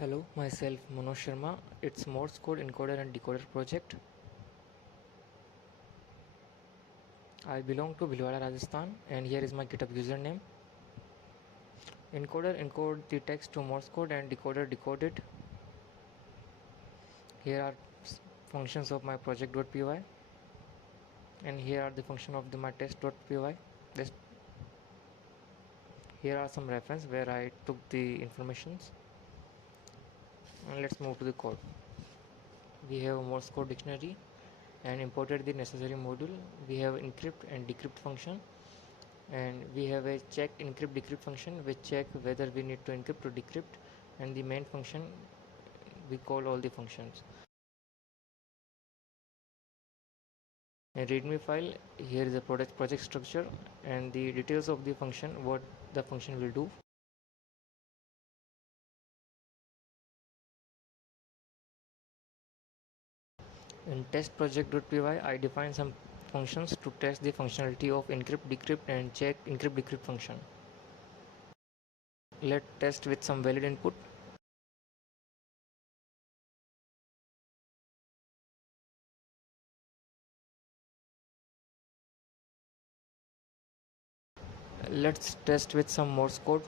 Hello, myself Manoj Sharma. It's Morse code encoder and decoder project. I belong to Bhilwara, Rajasthan, and here is my GitHub username. Encoder encode the text to Morse code and decoder decode it. Here are functions of my project.py, and here are the function of my test.py. Here are some reference where I took the informations. And let's move to the code. We have a Morse code dictionary and imported the necessary module. We have encrypt and decrypt function, and we have a check encrypt decrypt function which check whether we need to encrypt or decrypt, and the main function we call all the functions. A readme file, here is a project structure and the details of the function, what the function will do. In test project.py, I define some functions to test the functionality of encrypt decrypt and check encrypt decrypt function. Let's test with some valid input. Let's test with some Morse code.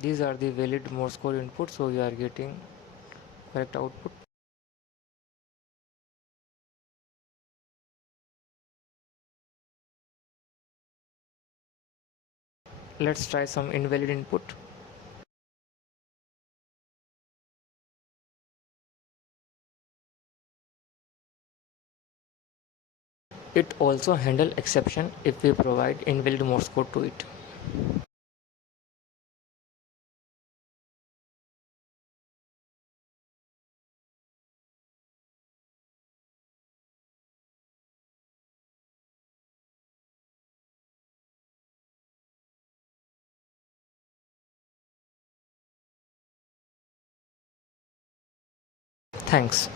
These are the valid Morse code input, so we are getting correct output. Let's try some invalid input. It also handle exception if we provide invalid Morse code to it. Thanks.